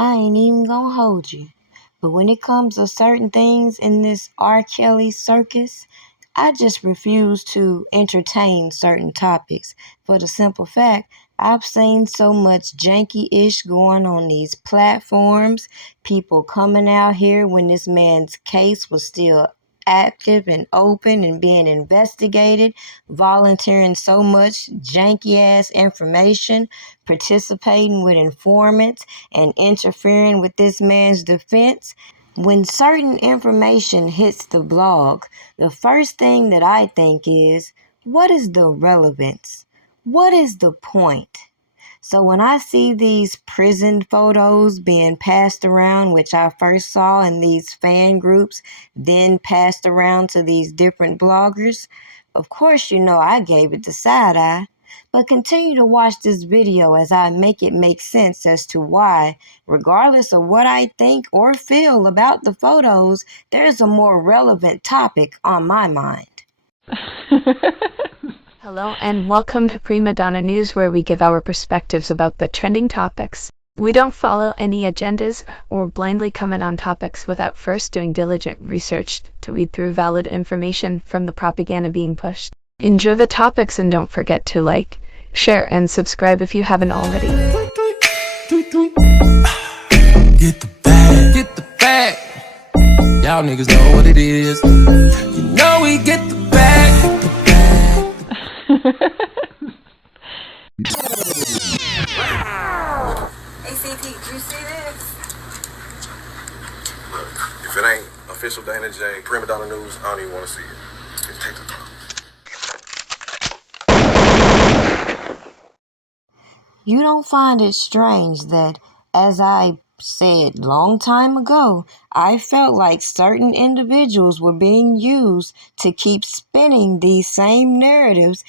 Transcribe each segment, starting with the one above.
I ain't even gonna hold you. But when it comes to certain things in this R. Kelly circus, I just refuse to entertain certain topics for the simple fact I've seen so much janky-ish going on these platforms, people coming out here when this man's case was still active and open and being investigated, volunteering so much janky ass information, participating with informants, and interfering with this man's defense. When certain information hits the blog, the first thing that I think is, what is the relevance? What is the point? So when I see these prison photos being passed around, which I first saw in these fan groups, then passed around to these different bloggers, of course, I gave it the side eye. But continue to watch this video as I make it make sense as to why, regardless of what I think or feel about the photos, there's a more relevant topic on my mind. Hello and welcome to Primadonna News, where we give our perspectives about the trending topics. We don't follow any agendas or blindly comment on topics without first doing diligent research to weed through valid information from the propaganda being pushed. Enjoy the topics and don't forget to like, share, and subscribe if you haven't already. Get the bag, get the bag. Y'all niggas know what it is. You know we get the bag, get the bag. ACT, did you see this? Look, if it ain't official Dana J, Primadonna News, I don't even want to see it. Just take the time. You don't find it strange that, as I said long time ago, I felt like certain individuals were being used to keep spinning these same narratives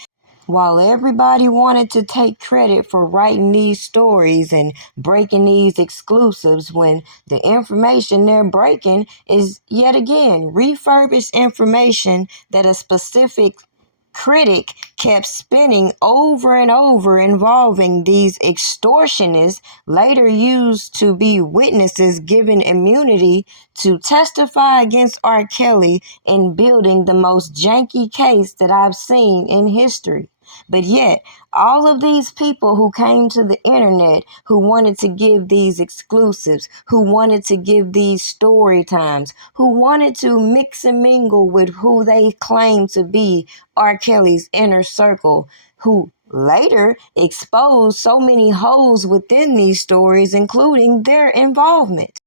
while everybody wanted to take credit for writing these stories and breaking these exclusives, when the information they're breaking is yet again refurbished information that a specific critic kept spinning over and over, involving these extortionists later used to be witnesses given immunity to testify against R. Kelly in building the most janky case that I've seen in history. But yet, all of these people who came to the internet, who wanted to give these exclusives, who wanted to give these story times, who wanted to mix and mingle with who they claim to be R. Kelly's inner circle, who later exposed so many holes within these stories, including their involvement.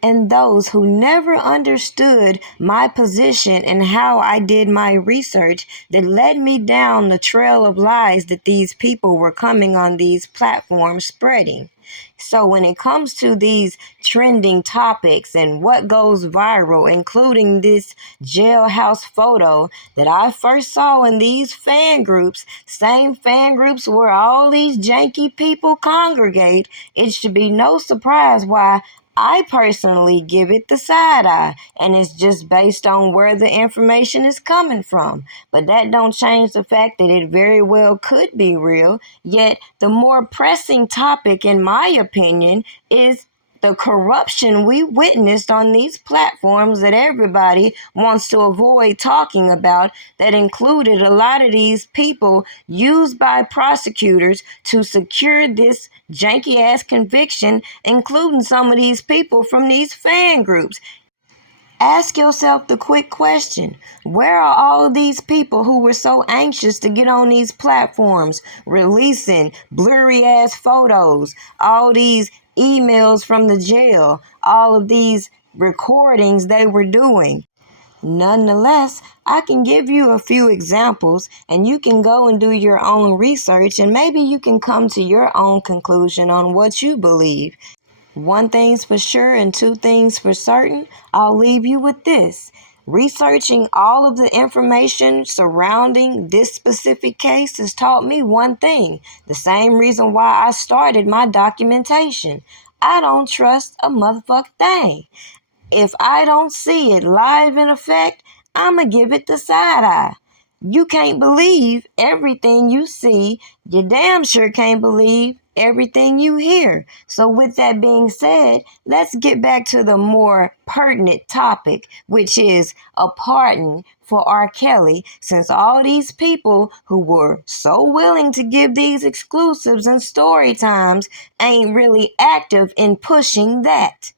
And those who never understood my position and how I did my research that led me down the trail of lies that these people were coming on these platforms spreading. So when it comes to these trending topics and what goes viral, including this jailhouse photo that I first saw in these fan groups, same fan groups where all these janky people congregate, it should be no surprise why I personally give it the side eye, and it's just based on where the information is coming from. But that don't change the fact that it very well could be real. Yet the more pressing topic, in my opinion, is the corruption we witnessed on these platforms that everybody wants to avoid talking about, that included a lot of these people used by prosecutors to secure this janky ass conviction, including some of these people from these fan groups. Ask yourself the quick question: where are all of these people who were so anxious to get on these platforms, releasing blurry ass photos, all these emails from the jail, all of these recordings they were doing? Nonetheless, I can give you a few examples, and you can go and do your own research, and maybe you can come to your own conclusion on what you believe. One thing's for sure and two things for certain. I'll leave you with this. Researching all of the information surrounding this specific case has taught me one thing, the same reason why I started my documentation. I don't trust a motherfucking thing. If I don't see it live in effect, I'ma give it the side eye. You can't believe everything you see. You damn sure can't believe everything you hear. So with that being said, let's get back to the more pertinent topic, which is a pardon for R. Kelly, since all these people who were so willing to give these exclusives and story times ain't really active in pushing that.